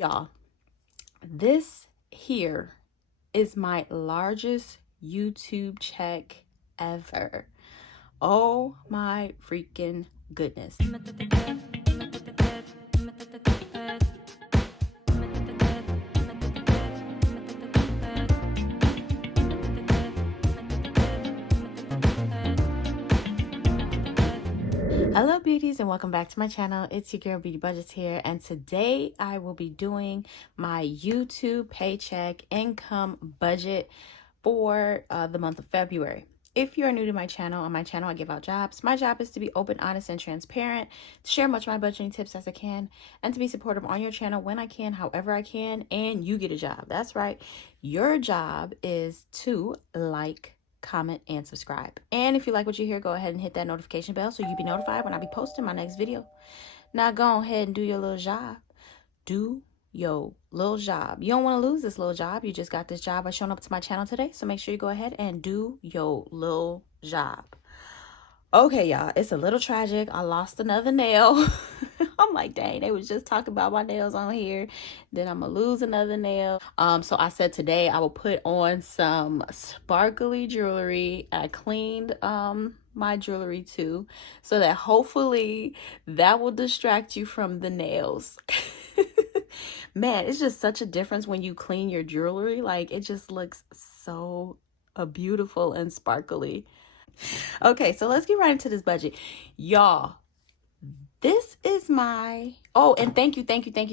Y'all, this here is my largest YouTube check ever. Oh my freaking goodness. Hello beauties and welcome back to my channel. It's your girl Beauty Budgetz here, and today I will be doing my YouTube paycheck income budget for the month of February. If you're new to my channel, on my channel I give out jobs. My job is to be open, honest, and transparent, to share much of my budgeting tips as I can, and to be supportive on your channel when I can, however I can, and you get a job. That's right. Your job is to like, comment, and subscribe. And if you like what you hear, go ahead and hit that notification bell so you be notified when I be posting my next video. Now go ahead and do your little job. Do your little job. You don't want to lose this little job. You just got this job by showing up to my channel today. So make sure you go ahead and do your little job. Okay, y'all, it's a little tragic. I lost another nail. I'm like, dang, they was just talking about my nails on here. Then I'm gonna lose another nail. So I said today I will put on some sparkly jewelry. I cleaned my jewelry too, so that hopefully that will distract you from the nails. Man, it's just such a difference when you clean your jewelry. Like, it just looks so beautiful and sparkly. Okay, so let's get right into this budget. Y'all, this is my, oh, and thank you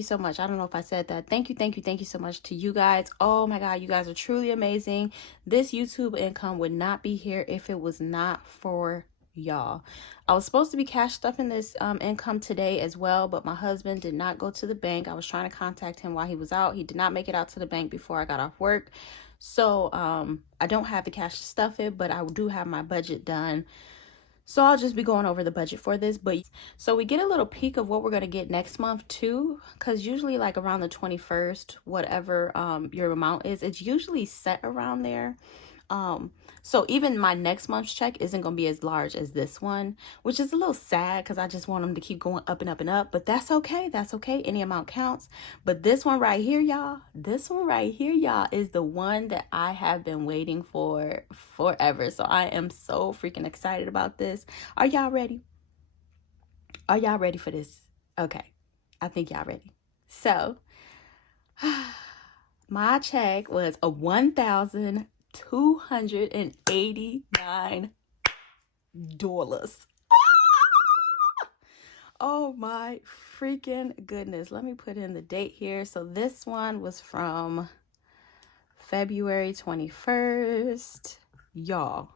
so much. I don't know if I said that. Thank you so much to you guys. Oh my God, you guys are truly amazing. This YouTube income would not be here if it was not for y'all. I was supposed to be cash stuffing this income today as well, but my husband did not go to the bank. I was trying to contact him while he was out. He did not make it out to the bank before I got off work. So I don't have the cash to stuff it, but I do have my budget done. So I'll just be going over the budget for this. But so we get a little peek of what we're going to get next month too, because usually like around the 21st, whatever your amount is, it's usually set around there. So even my next month's check isn't going to be as large as this one, which is a little sad because I just want them to keep going up and up and up, but that's okay. That's okay. Any amount counts. But this one right here, y'all, is the one that I have been waiting for forever. So I am so freaking excited about this. Are y'all ready? Are y'all ready for this? Okay. I think y'all ready. So my check was a $1,289. Oh my freaking goodness. Let me put in the date here. So this one was from February 21st. Y'all,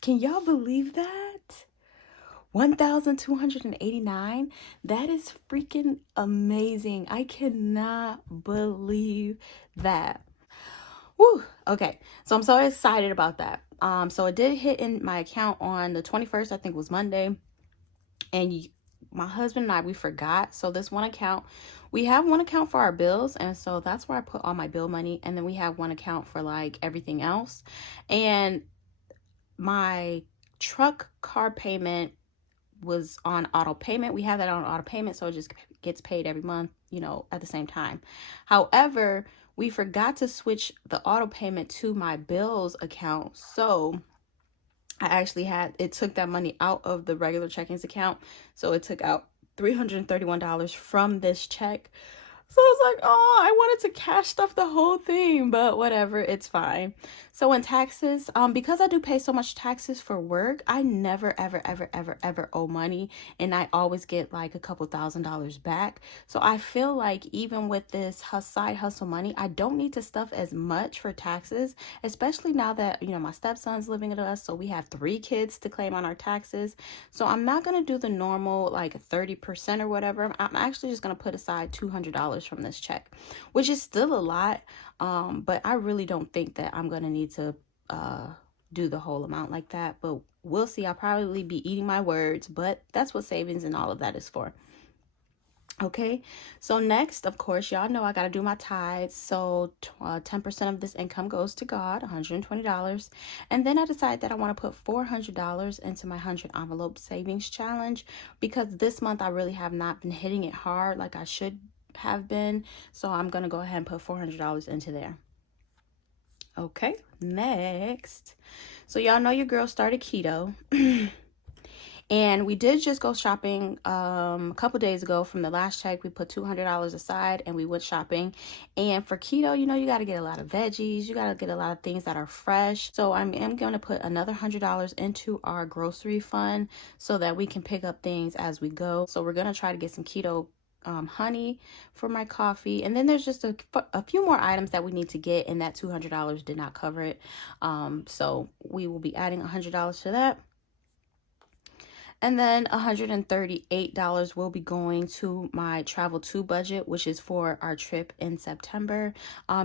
can y'all believe that? 1,289. That is freaking amazing. I cannot believe that. Woo. Okay, so I'm so excited about that. So it did hit in my account on the 21st, I think was Monday. And my husband and I, we forgot. So this one account, we have one account for our bills, and so that's where I put all my bill money, and then we have one account for like everything else. And my truck car payment was on auto payment. We have that on auto payment, so it just gets paid every month, you know, at the same time. However, we forgot to switch the auto payment to my bills account, so I actually it took that money out of the regular checkings account. So it took out $331 from this check. So I was like, oh, I wanted to cash stuff the whole thing, but whatever, it's fine. So in taxes, because I do pay so much taxes for work, I never, ever owe money. And I always get like a couple $1,000s back. So I feel like even with this side hustle money, I don't need to stuff as much for taxes, especially now that, you know, my stepson's living with us. So we have 3 kids to claim on our taxes. So I'm not going to do the normal like 30% or whatever. I'm actually just going to put aside $200 from this check, which is still a lot, but I really don't think that I'm gonna need to do the whole amount like that, but we'll see. I'll probably be eating my words, but that's what savings and all of that is for. Okay, so next, of course, y'all know I gotta do my tithes. So 10% of this income goes to God, $120. And then I decided that I want to put $400 into my 100 envelope savings challenge, because this month I really have not been hitting it hard like I should have been. So I'm gonna go ahead and put $400 into there. Okay, next. So y'all know your girl started keto. And we did just go shopping a couple days ago. From the last check, we put $200 aside and we went shopping. And for keto, you know, you got to get a lot of veggies. You got to get a lot of things that are fresh. So I'm going to put another $100 into our grocery fund so that we can pick up things as we go. So we're going to try to get some keto honey for my coffee. And then there's just a few more items that we need to get, and that $200 did not cover it. So we will be adding $100 to that. And then $138 will be going to my travel to budget, which is for our trip in September.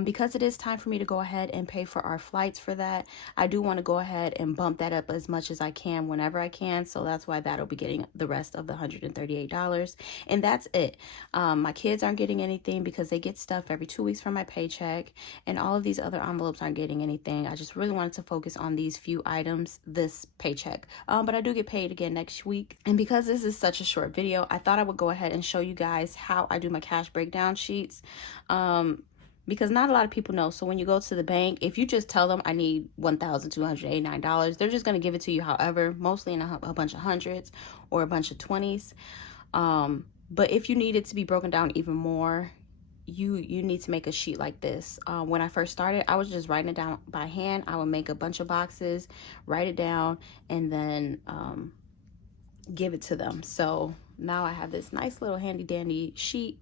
Because it is time for me to go ahead and pay for our flights for that, I do want to go ahead and bump that up as much as I can whenever I can. So that's why that'll be getting the rest of the $138. And that's it. My kids aren't getting anything because they get stuff every 2 weeks from my paycheck. And all of these other envelopes aren't getting anything. I just really wanted to focus on these few items this paycheck. But I do get paid again next week. And because this is such a short video, I thought I would go ahead and show you guys how I do my cash breakdown sheets. Because not a lot of people know. So when you go to the bank, if you just tell them I need $1,289, they're just going to give it to you however, mostly in a bunch of hundreds or a bunch of 20s. But if you need it to be broken down even more, you need to make a sheet like this. When I first started, I was just writing it down by hand. I would make a bunch of boxes, write it down, and then give it to them. So now I have this nice little handy dandy sheet.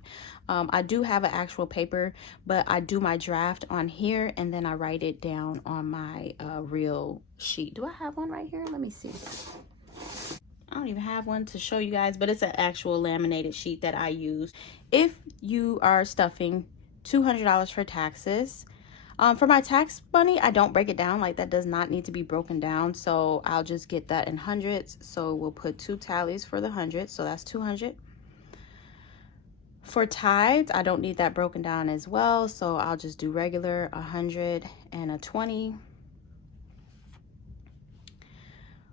I do have an actual paper, but I do my draft on here and then I write it down on my real sheet. Do I have one right here? Let me see. I don't even have one to show you guys, but it's an actual laminated sheet that I use. If you are stuffing $200 for taxes, for my tax money, I don't break it down. Like, that does not need to be broken down. So I'll just get that in hundreds. So we'll put 2 tallies for the hundreds. So that's 200. For tithes, I don't need that broken down as well. So I'll just do regular 100 and a 20.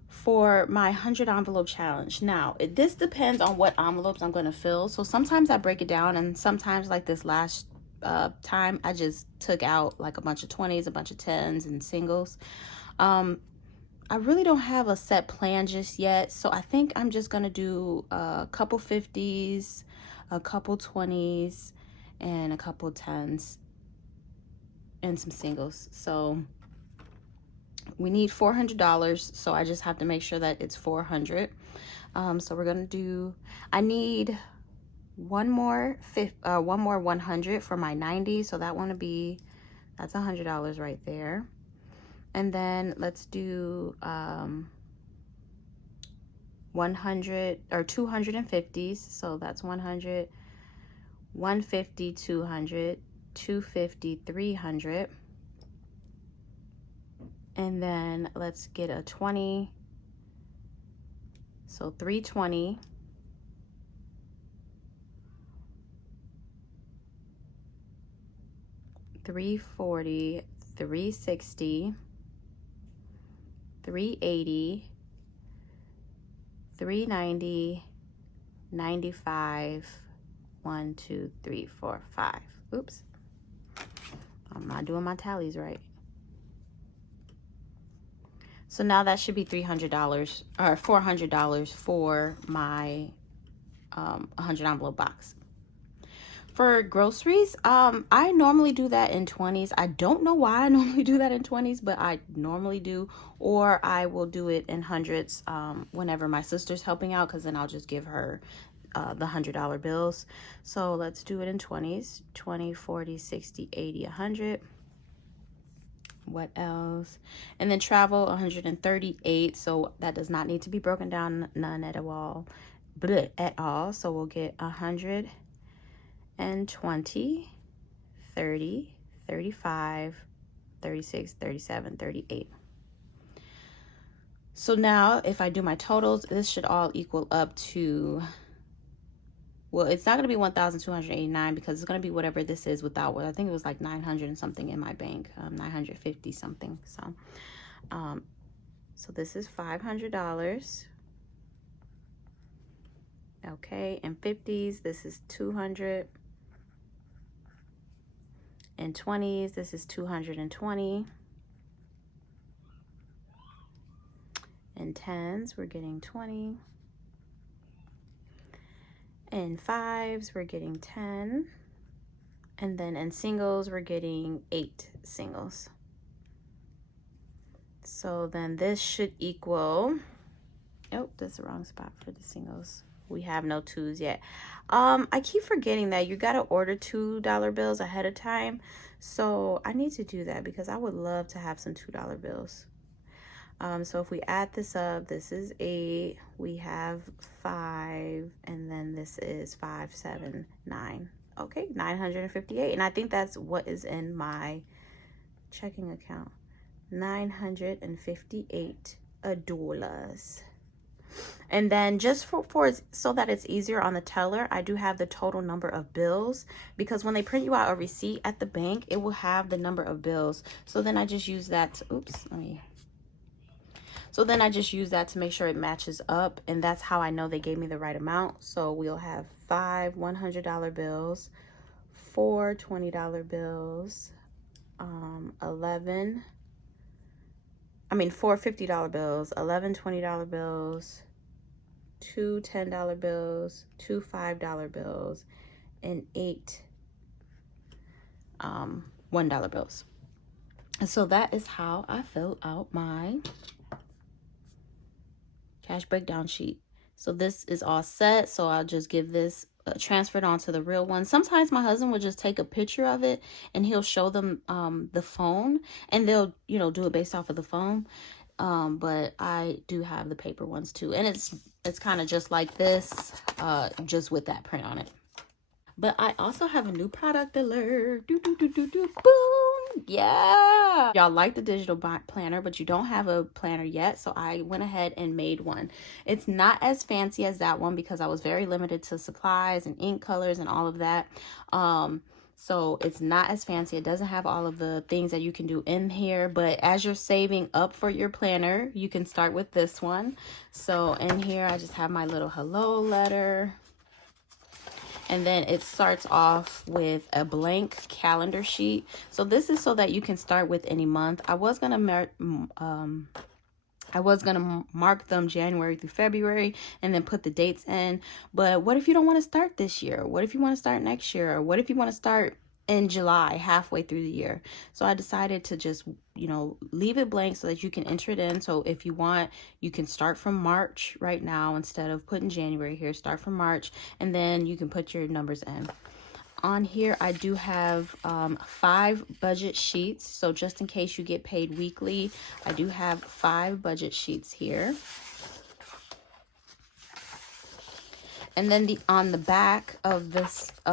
For my 100 envelope challenge. Now, this depends on what envelopes I'm going to fill. So sometimes I break it down, and sometimes, like this last time, I just took out like a bunch of 20s, a bunch of 10s, and singles. I really don't have a set plan just yet, so I think I'm just gonna do a couple 50s, a couple 20s, and a couple 10s, and some singles. So we need $400, so I just have to make sure that it's 400. So we're gonna do, I need one more 100 for my 90, so that want to be, that's $100 right there. And then let's do 100 or 250s, so that's 100, 150, 200, 250, 300. And then let's get a 20, so 320, 340, 360, 380, 390, 95, 1, 2, 3, 4, 5. Oops, I'm not doing my tallies right. So now that should be $300 or $400 for my 100 envelope box. For groceries, I normally do that in 20s. I don't know why I normally do that in 20s, but I normally do. Or I will do it in hundreds whenever my sister's helping out, because then I'll just give her the $100 bills. So let's do it in 20s. 20, 40, 60, 80, 100. What else? And then travel, 138. So that does not need to be broken down, none at all. So we'll get 100. And 20, 30, 35, 36, 37, 38. So now if I do my totals, this should all equal up to, well, it's not going to be 1,289 because it's going to be whatever this is without what, I think it was like 900 and something in my bank, 950 something. So this is $500. Okay, and 50s, this is 200. In 20s, this is 220. In 10s, we're getting 20. In 5s, we're getting 10. And then in singles, we're getting 8 singles. So then this should equal, oh, that's the wrong spot for the singles. We have no 2s yet. I keep forgetting that you gotta order $2 bills ahead of time. So I need to do that because I would love to have some $2 bills. So if we add this up, this is 8, we have 5, and then this is 5, 7, 9. Okay, 958. And I think that's what is in my checking account. $958. And then just for so that it's easier on the teller, I do have the total number of bills, because when they print you out a receipt at the bank, it will have the number of bills. So then I just use that to, so then I just use that to make sure it matches up, and that's how I know they gave me the right amount. So we'll have 5 $100 bills, 4 $20 bills, 4 $50 bills, 11 $20 bills, 2 $10 bills, 2 $5 bills, and 8 $1 bills. And so that is how I fill out my cash breakdown sheet. So this is all set. So I'll just give this transferred onto the real one. Sometimes my husband will just take a picture of it and he'll show them the phone, and they'll, you know, do it based off of the phone. But I do have the paper ones too, and it's kind of just like this, just with that print on it. But I also have a new product alert. Boom! Yeah! Y'all like the digital planner, but you don't have a planner yet, so I went ahead and made one. It's not as fancy as that one because I was very limited to supplies and ink colors and all of that. So it's not as fancy. It doesn't have all of the things that you can do in here, but as you're saving up for your planner, you can start with this one. So in here, I just have my little hello letter. And then it starts off with a blank calendar sheet. So this is so that you can start with any month. I was gonna mark them January through February and then put the dates in. But what if you don't want to start this year? What if you want to start next year? Or what if you want to start in July, halfway through the year? So I decided to just, you know, leave it blank so that you can enter it in. So if you want, you can start from March right now instead of putting January here. Start from March, and then you can put your numbers in. On here, I do have 5 budget sheets. So just in case you get paid weekly, I do have 5 budget sheets here. And then on the back of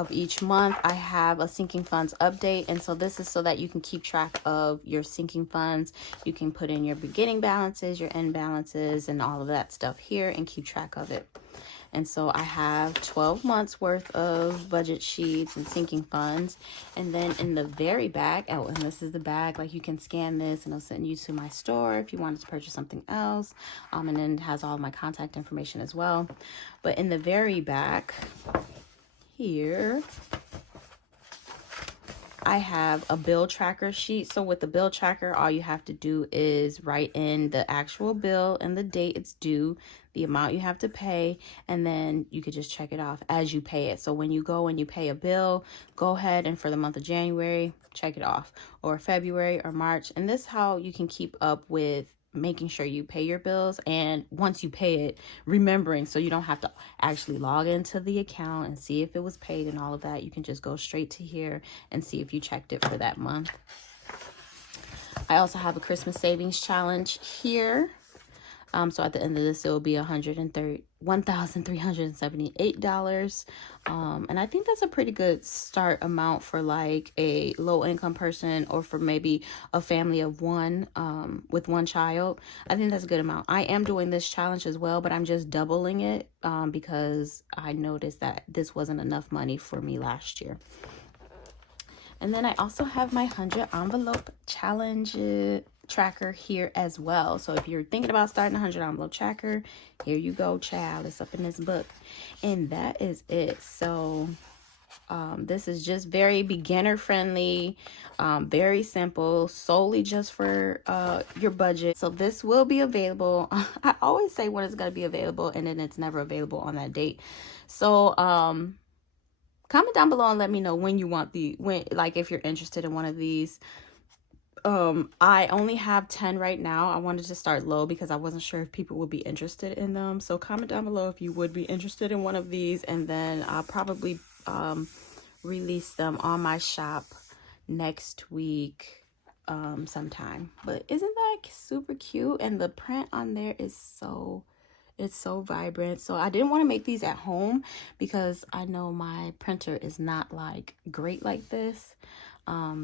each month, I have a sinking funds update. And so this is so that you can keep track of your sinking funds. You can put in your beginning balances, your end balances, and all of that stuff here and keep track of it. And so I have 12 months worth of budget sheets and sinking funds. And then in the very back, oh, and this is the back, like you can scan this and it'll send you to my store if you wanted to purchase something else. And then it has all my contact information as well. But in the very back here, I have a bill tracker sheet. So with the bill tracker, all you have to do is write in the actual bill and the date it's due, the amount you have to pay, and then you could just check it off as you pay it. So when you go and you pay a bill, go ahead and for the month of January, check it off, or February or March. And this is how you can keep up with making sure you pay your bills, and once you pay it, remembering, so you don't have to actually log into the account and see if it was paid and all of that. You can just go straight to here and see if you checked it for that month. I also have a Christmas savings challenge here. So at the end of this, it will be $1,378. And I think that's a pretty good start amount for like a low income person, or for maybe a family of one, with one child. I think that's a good amount. I am doing this challenge as well, but I'm just doubling it, because I noticed that this wasn't enough money for me last year. And then I also have my 100 envelope challenge tracker here as well. So if you're thinking about starting a 100 envelope tracker, here you go, child. It's up in this book. And that is it. So This is just very beginner friendly, very simple, solely just for your budget. So this will be available. I always say when it's going to be available, and then it's never available on that date. So comment down below and let me know when you want like if you're interested in one of these. I only have 10 right now. I wanted to start low because I wasn't sure if people would be interested in them. So comment down below if you would be interested in one of these, and then I'll probably release them on my shop next week sometime. But isn't that super cute? And the print on there is it's so vibrant. So I didn't want to make these at home because I know my printer is not like great like this.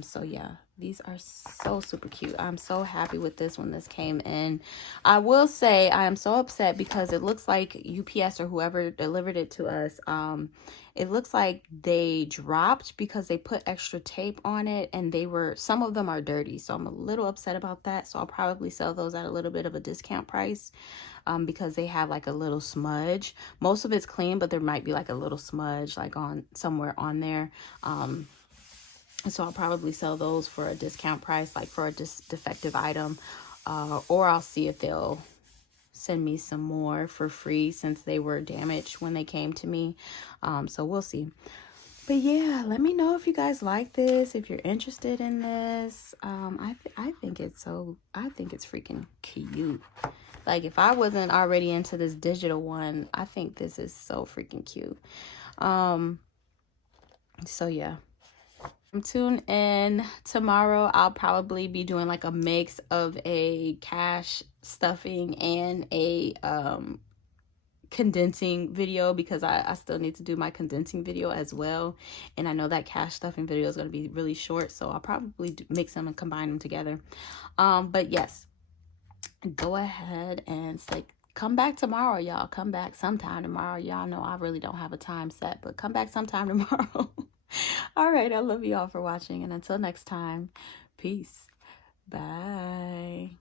So yeah, these are so super cute. I'm so happy with this when this came in. I will say I am so upset because it looks like UPS or whoever delivered it to us, it looks like they dropped because they put extra tape on it, and some of them are dirty. So I'm a little upset about that. So I'll probably sell those at a little bit of a discount price, because they have like a little smudge. Most of it's clean, but there might be like a little smudge like on somewhere on there. So I'll probably sell those for a discount price, like for a defective item, or I'll see if they'll send me some more for free since they were damaged when they came to me. So we'll see. But yeah, let me know if you guys like this, if you're interested in this. I think it's freaking cute. Like, if I wasn't already into this digital one, I think this is so freaking cute. So yeah. Tune in tomorrow. I'll probably be doing like a mix of a cash stuffing and a condensing video, because I still need to do my condensing video as well, and I know that cash stuffing video is going to be really short, so I'll probably mix them and combine them together. But yes, go ahead and come back tomorrow, y'all. Come back sometime tomorrow. Y'all know I really don't have a time set, but come back sometime tomorrow. All right, I love you all for watching, and until next time, peace. Bye.